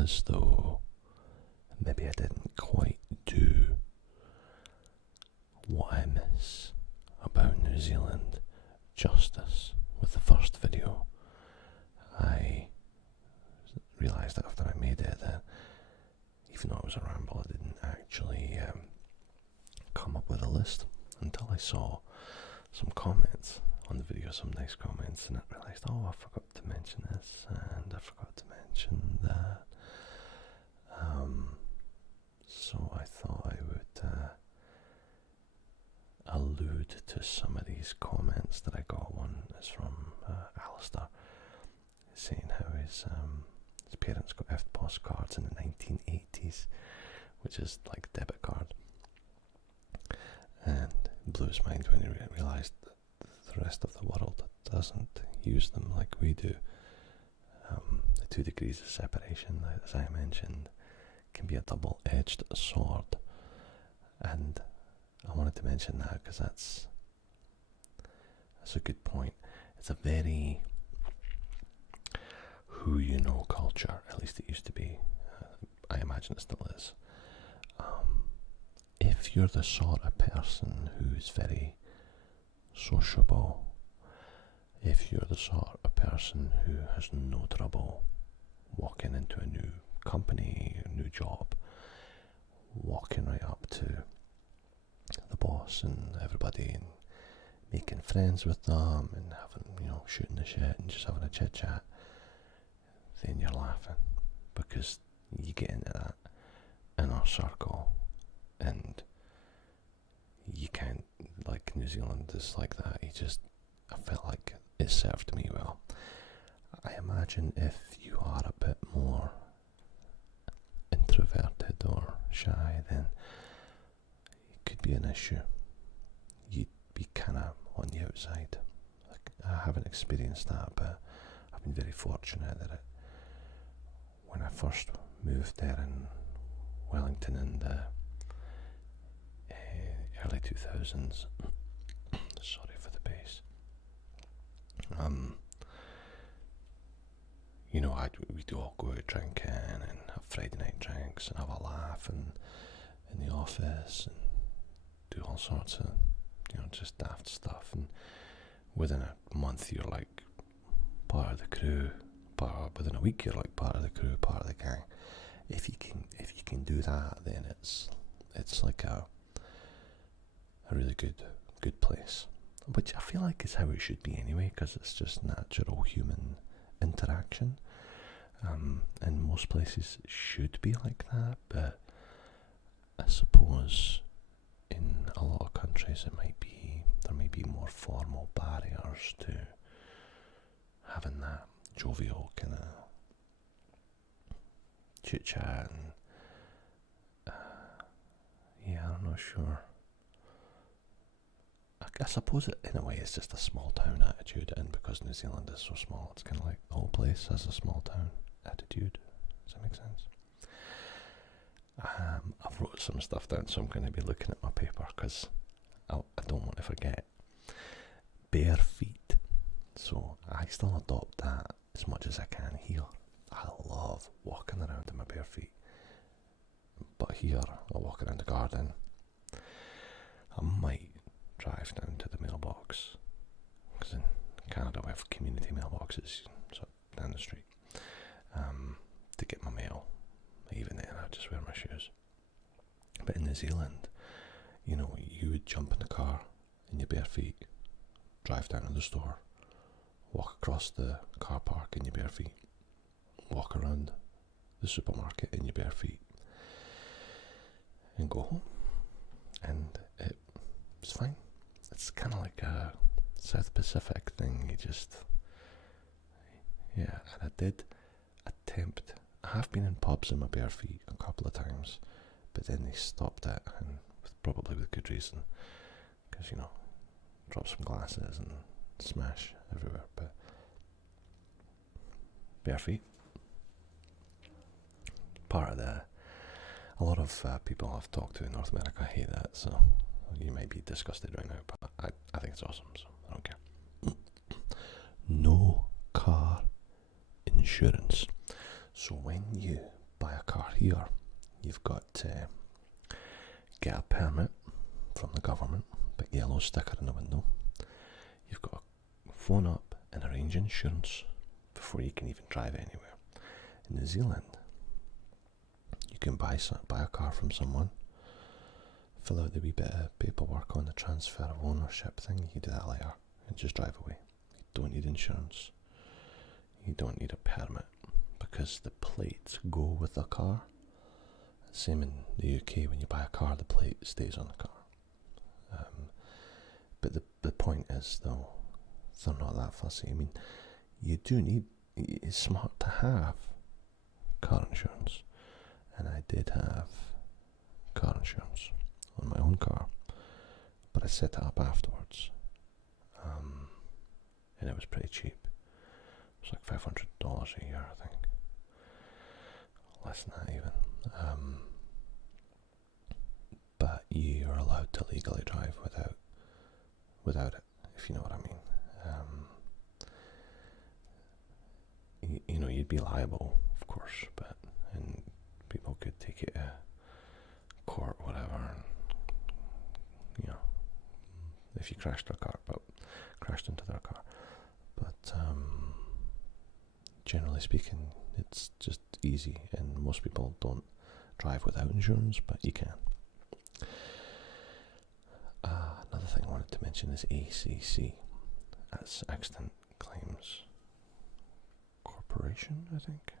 as though maybe I didn't quite do what I miss about New Zealand justice with the first video. I realised after I made it that even though it was a ramble, I didn't actually come up with a list until I saw some comments on the video, some nice comments, and I realised, oh, I forgot to mention this, and I forgot to mention that. So I thought I would allude to some of these comments that I got. One is from Alistair, saying how his parents got EFTPOS cards in the 1980s, which is like a debit card. And it blew his mind when he realised that the rest of the world doesn't use them like we do. The 2 degrees of separation, as I mentioned, can be a double-edged sword. And I wanted to mention that because that's a good point. It's a very who you know culture, at least it used to be. I imagine it still is. If you're the sort of person who's very sociable, if you're the sort of person who has no trouble walking into a new company, a new job, walking right up to the boss and everybody and making friends with them and having, shooting the shit and just having a chit chat, then you're laughing because you get into that inner circle and you can't, like New Zealand is like that. I felt like it served me well. I imagine if you are a bit more introverted or shy, then it could be an issue. You'd be kind of on the outside. Like, I haven't experienced that, but I've been very fortunate that when I first moved there in Wellington in the early 2000s, sorry for the bass, we'd all go out drinking and have Friday night drinks and have a laugh and in the office and do all sorts of, just daft stuff. And within a month, you're like part of the crew. Within a week, you're like part of the crew, part of the gang. If you can do that, then it's like a really good place, which I feel like is how it should be anyway, because it's just natural human interaction. And most places it should be like that, but I suppose in a lot of countries there may be more formal barriers to having that jovial kind of chit chat and I'm not sure. I suppose in a way it's just a small town attitude, and because New Zealand is so small, it's kind of like the whole place has a small town attitude. Does that make sense? I've wrote some stuff down, so I'm going to be looking at my paper because I don't want to forget. Bare feet. So I still adopt that as much as I can here. I love walking around in my bare feet. But here, I'll walk around the garden. I might drive down to the mailbox, because in Canada we have community mailboxes so down the street, to get my mail. Even then I just wear my shoes. But in New Zealand, you would jump in the car in your bare feet, drive down to the store, walk across the car park in your bare feet, walk around the supermarket in your bare feet, and go home. And it's fine. It's kind of like a South Pacific thing. And I did attempt. I have been in pubs in my bare feet a couple of times, but then they stopped it, and probably with good reason, because drop some glasses and smash everywhere. But bare feet, part of a lot of people I've talked to in North America hate that, so you might be disgusted right now, but I think it's awesome, so I don't care. No car insurance. So when you here, you've got to get a permit from the government, big yellow sticker in the window. You've got to phone up and arrange insurance before you can even drive anywhere. In New Zealand, you can buy a car from someone, fill out the wee bit of paperwork on the transfer of ownership thing. You do that later and just drive away. You don't need insurance. You don't need a permit because the plates go with the car. Same in the UK, when you buy a car, the plate stays on the car. But the point is, though, they're not that fussy. I mean, it's smart to have car insurance. And I did have car insurance on my own car, but I set it up afterwards. And it was pretty cheap. It was like $500 a year, I think. Less than that even. But you're allowed to legally drive without it, if you know what I mean. You'd be liable, of course, and people could take it to court, whatever, and, if you crashed into their car. But generally speaking, it's just easy, and most people don't drive without insurance, but you can. Another thing I wanted to mention is ACC. That's Accident Claims Corporation, I think.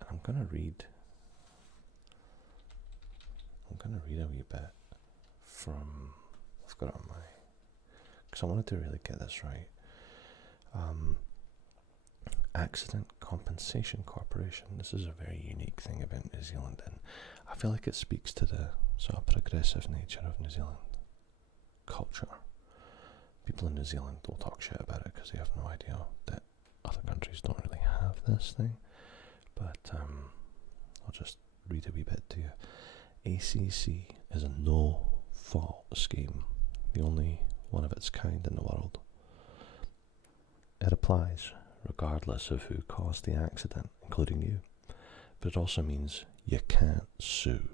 And I'm gonna read a wee bit from, I've got it on because I wanted to really get this right. Accident Compensation Corporation. This is a very unique thing about New Zealand, and I feel like it speaks to the sort of progressive nature of New Zealand culture. People in New Zealand will talk shit about it because they have no idea that other countries don't really have this thing. But I'll just read a wee bit to you. ACC is a no-fault scheme, the only one of its kind in the world. It applies regardless of who caused the accident, including you. But it also means you can't sue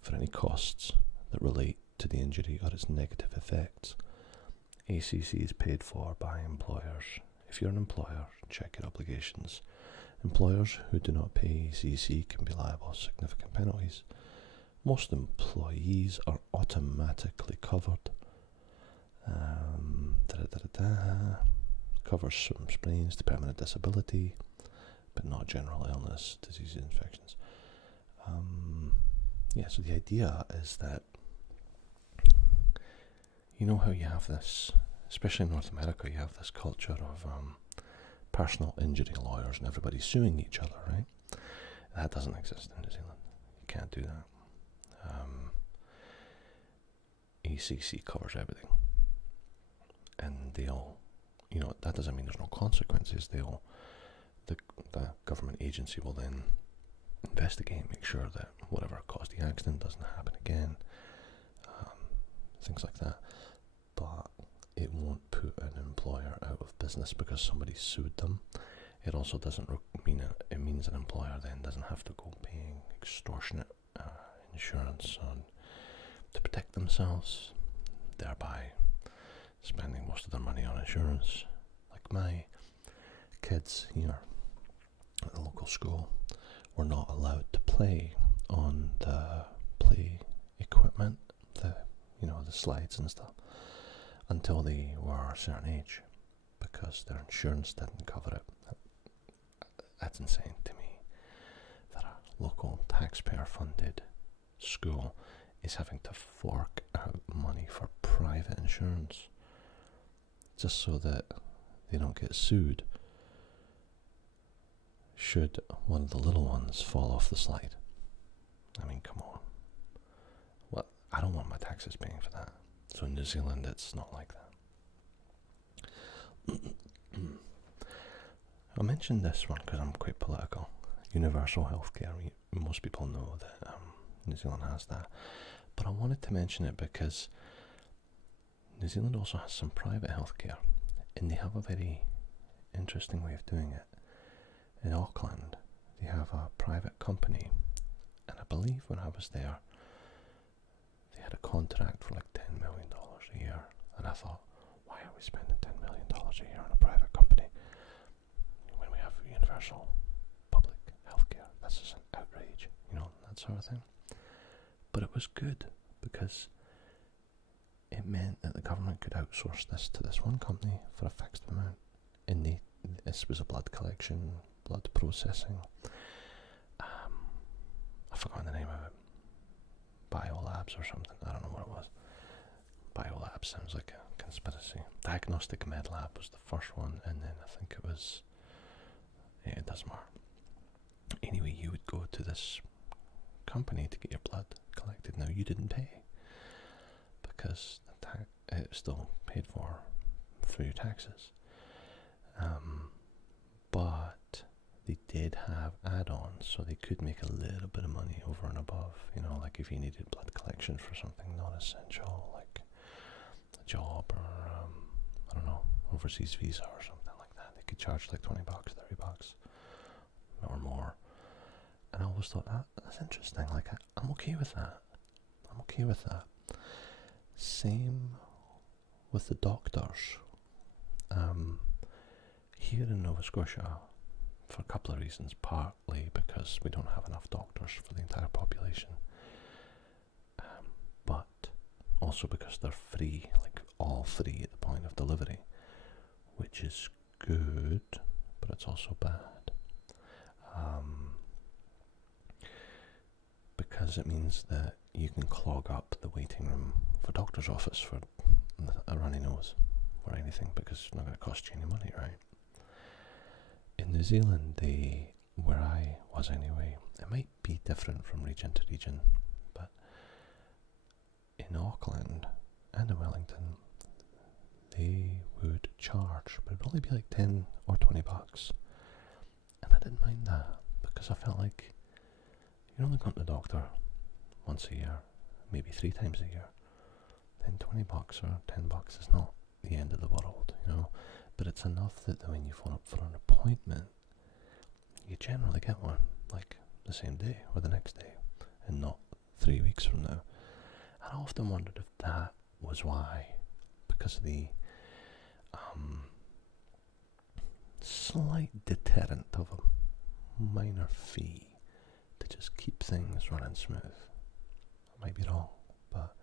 for any costs that relate to the injury or its negative effects. ACC is paid for by employers. If you're an employer, check your obligations. Employers who do not pay ACC can be liable for significant penalties. Most employees are automatically covered. Covers some sprains to permanent disability, but not general illness, disease, infections. So the idea is that, you know how you have this, especially in North America, you have this culture of personal injury lawyers and everybody suing each other, right? That doesn't exist in New Zealand. You can't do that. ACC covers everything, and they'll, that doesn't mean there's no consequences. The government agency will then investigate, make sure that whatever caused the accident doesn't happen again, things like that. But it won't put an employer out of business because somebody sued them. It also doesn't mean it means an employer then doesn't have to go paying extortionate insurance to protect themselves, thereby spending most of their money on insurance. Like my kids here at the local school were not allowed to play on the play equipment, the slides and stuff, until they were a certain age because their insurance didn't cover it. That's insane to me, that a local taxpayer funded school is having to fork out money for private insurance just so that they don't get sued should one of the little ones fall off the slide. I mean, come on. What? I don't want my taxes paying for that. So in New Zealand, it's not like that. I mentioned this one because I'm quite political. Universal healthcare. Most people know that New Zealand has that. But I wanted to mention it because New Zealand also has some private healthcare, and they have a very interesting way of doing it. In Auckland, they have a private company And I believe when I was there, they had a contract for like $10 million a year. And I thought, why are we spending $10 million a year on a private company when we have universal public healthcare? That's just an outrage, that sort of thing. But it was good because it meant that the government could outsource this to this one company for a fixed amount. And this was a blood collection, blood processing. I forgot the name of it. Biolabs or something. I don't know what it was. Biolab sounds like a conspiracy. Diagnostic Med Lab was the first one, and then I think it was... Yeah, it doesn't matter. Anyway, you would go to this company to get your blood collected. Now, you didn't pay because it's still paid for through your taxes. But they did have add-ons, so they could make a little bit of money over and above, like if you needed blood collection for something non-essential, like a job or, I don't know, overseas visa or something like that. They could charge like $20, $30 or more. And I always thought, that's interesting, like I'm okay with that. Same with the doctors. Here in Nova Scotia, for a couple of reasons, partly because we don't have enough doctors for the entire population, but also because they're free, like all free at the point of delivery, which is good, but it's also bad. Because it means that you can clog up the waiting room for doctor's office for a runny nose or anything, because it's not going to cost you any money, right? In New Zealand, where I was anyway, it might be different from region to region, but in Auckland and in Wellington, they would charge, but it'd only be like $10 or $20. And I didn't mind that, because I felt like you're only going to the doctor once a year, maybe 3 times a year. Then $20 or $10 is not the end of the world, But it's enough that when you phone up for an appointment, you generally get one, like the same day or the next day, and not 3 weeks from now. And I often wondered if that was why, because of the slight deterrent of a minor fee to just keep things running smooth. I might be wrong, but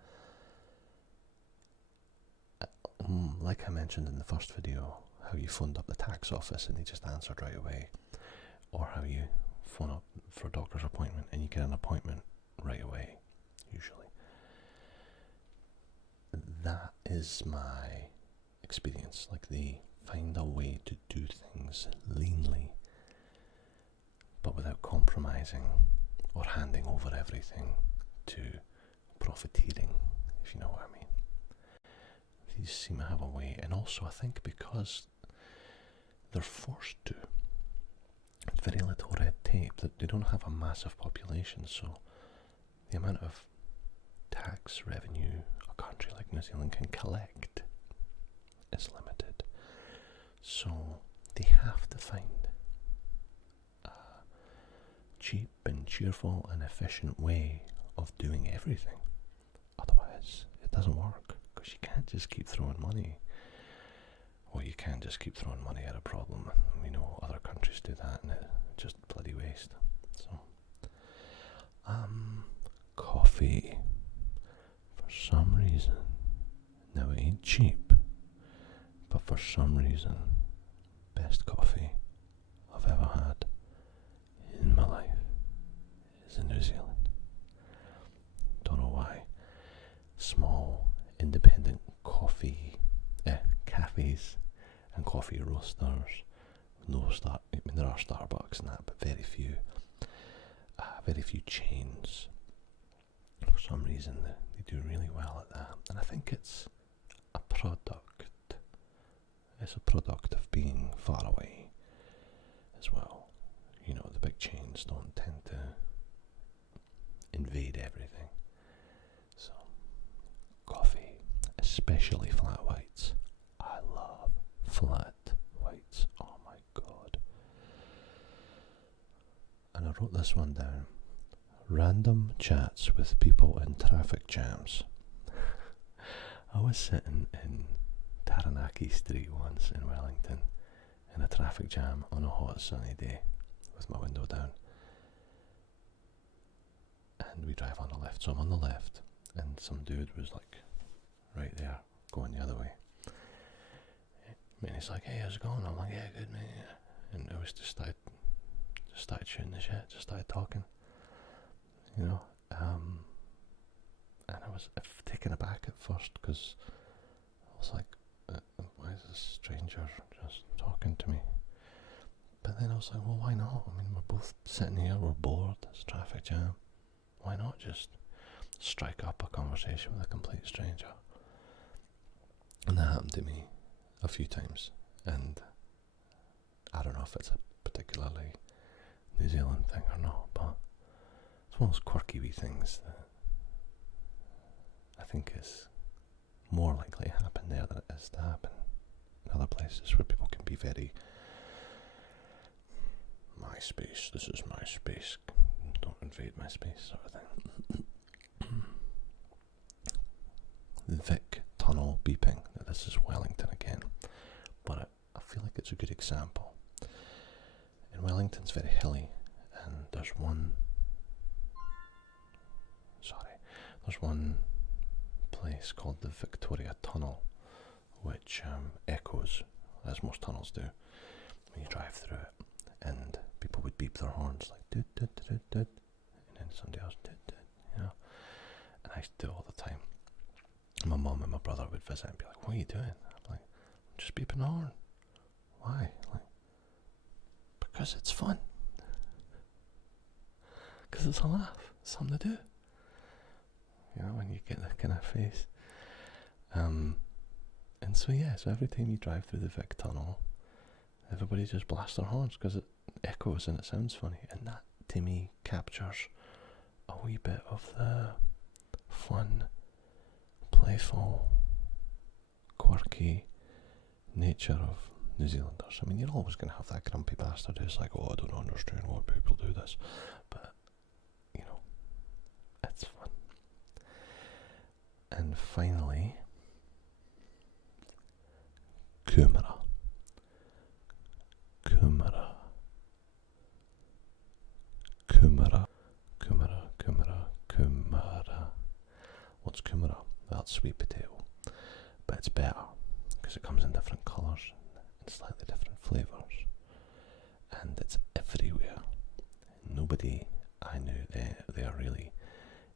like I mentioned in the first video, how you phoned up the tax office and they just answered right away, or how you phone up for a doctor's appointment and you get an appointment right away, usually. That is my experience. Like, they find a way to do things leanly, but without compromising or handing over everything to profiteering, if you know what I mean. These seem to have a way, and also I think because they're forced to, very little red tape, that they don't have a massive population, so the amount of tax revenue a country like New Zealand can collect is limited. So they have to find a cheap and cheerful and efficient way of doing everything. Otherwise, it doesn't work, because you can't just keep throwing money. Well, you can't just keep throwing money at a problem. We know other countries do that, and it's just bloody waste. So, coffee. For some reason, now it ain't cheap, but for some reason, best coffee I've ever had in my life is in New Zealand. Don't know why. Small, independent coffee cafes and coffee roasters. There are Starbucks and that, but very few chains. For some reason, they do really well at that, and I think it's a product. It's a product of being far away as well. The big chains don't tend to invade everything. So, coffee, especially flat whites. I love flat whites. Oh my god. And I wrote this one down. Random chats with people in traffic jams. I was sitting in Taranaki Street once in Wellington in a traffic jam on a hot sunny day with my window down. And we drive on the left, so I'm on the left, and some dude was like right there going the other way. And he's like, "Hey, how's it going?" I'm like, "Yeah, good, man." And it was just started shooting the shit, just started talking, you know. And I was taken aback at first because I was like, "Why is this stranger just talking to me?" But then I was like, "Well, why not? I mean, we're both sitting here, we're bored. It's a traffic jam. Why not just strike up a conversation with a complete stranger?" And that happened to me a few times, and I don't know if it's a particularly New Zealand thing or not, but it's one of those quirky wee things that I think is more likely to happen there than it is to happen in other places where people can be very "my space, this is my space, don't invade my space" sort of thing. Vic tunnel beeping. Now this is Wellington again, but I feel like it's a good example. In Wellington's very hilly, and there's one place called the Victoria Tunnel, which echoes, as most tunnels do, when you drive through it. And people would beep their horns like "doot doot doot doot," and then somebody else "doot doot," you know. And I used to do it all the time. My mum and my brother would visit and be like, "What are you doing?" I'm like, "I'm just beeping the horn." "Why?" Like, "Because it's fun. Because it's a laugh. It's something to do." You know, when you get that kind of face. And so every time you drive through the Vic Tunnel, everybody just blasts their horns because it echoes and it sounds funny. And that, to me, captures a wee bit of the fun, playful, quirky nature of New Zealanders. I mean, you're always going to have that grumpy bastard who's like, "Oh, I don't understand why people do this." But, you know, it's fun. And finally, kumara. Kumara. Kumara. Kumara. Kumara. Kumara. What's kumara? That's sweet potato. But it's better because it comes in different colours and slightly different flavours. And it's everywhere. Nobody I knew there really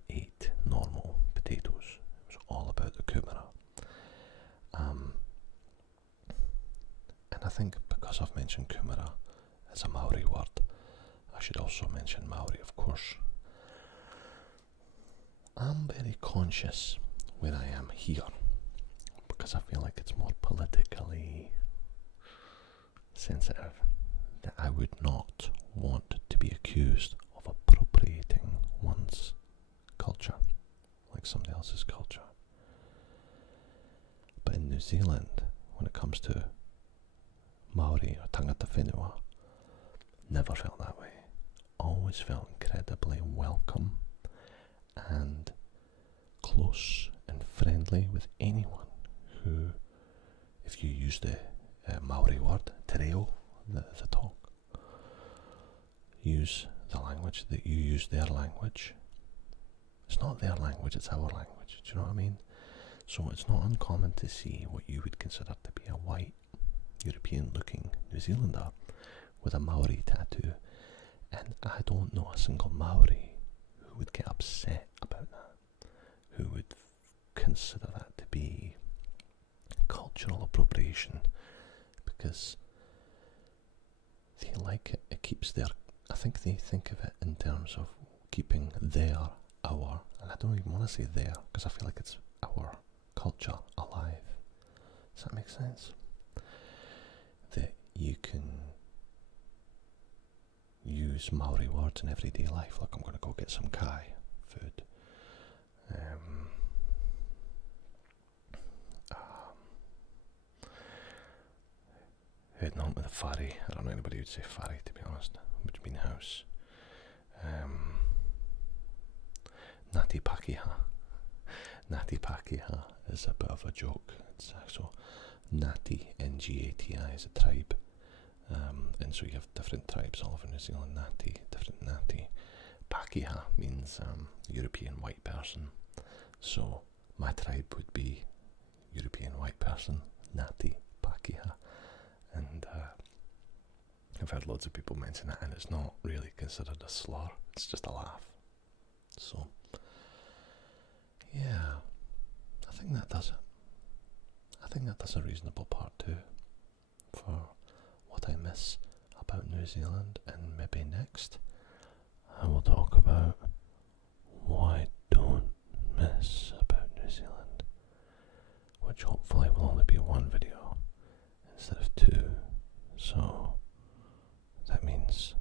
ate normal potatoes. It was all about the kumara. And I think because I've mentioned kumara as a Maori word, I should also mention Maori, of course. I'm very conscious where I am here because I feel like it's more politically sensitive, that I would not want to be accused of appropriating one's culture, like somebody else's culture. But in New Zealand, when it comes to Maori or tangata whenua, never felt that way. Always felt incredibly welcome and close and friendly with anyone who, if you use the Maori word, te reo, the talk, use the language, that you use their language. It's not their language, it's our language, do you know what I mean? So it's not uncommon to see what you would consider to be a white, European-looking New Zealander with a Maori tattoo, and I don't know a single Maori who would get upset about that, who would consider that to be cultural appropriation, because they like it. It keeps their, I think they think of it in terms of keeping our, and I don't even want to say their, because I feel like it's our culture alive. Does that make sense? That you can use Maori words in everyday life, like I'm going to go get some kai food. Heading home with a whare. I don't know anybody who'd say whare, to be honest. Between house. Ngāti Pakeha. Ngāti Pakeha is a bit of a joke. It's actually Ngāti, N-G-A-T-I, is a tribe. And so you have different tribes all over New Zealand. Ngāti, different Ngāti. Pakeha means European white person. So my tribe would be European white person, Ngāti Pakeha. And I've heard loads of people mention it, and it's not really considered a slur, it's just a laugh. So, yeah, I think that does it. I think that does a reasonable part 2 for what I miss about New Zealand, and maybe next I will talk about what I don't miss about New Zealand, which hopefully will only be one video instead of 2, so that means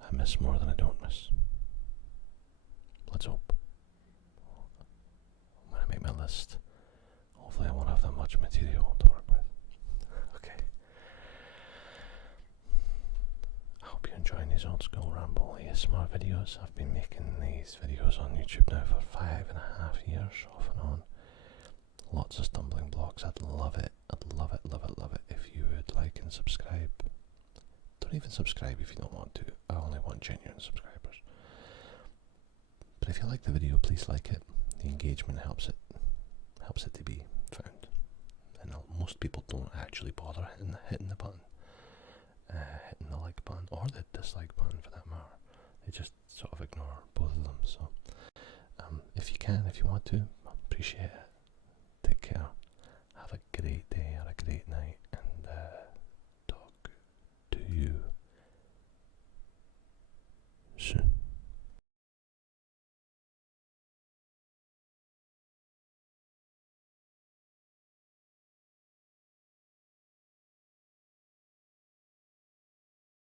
I miss more than I don't miss. Let's hope. When I make my list, hopefully I won't have that much material to work with. Okay. I hope you're enjoying these old school ramble ASMR videos. I've been making these videos on YouTube now for 5.5 years, off and on. Lots of stumbling blocks. I'd love it. I'd love it, love it, love it if you would like and subscribe. Don't even subscribe if you don't want to. I only want genuine subscribers. But if you like the video, please like it. The engagement helps it to be found. And most people don't actually bother hitting the button, hitting the like button, or the dislike button for that matter. They just sort of ignore both of them. So if you can, if you want to, appreciate it. Take care. Have a great day.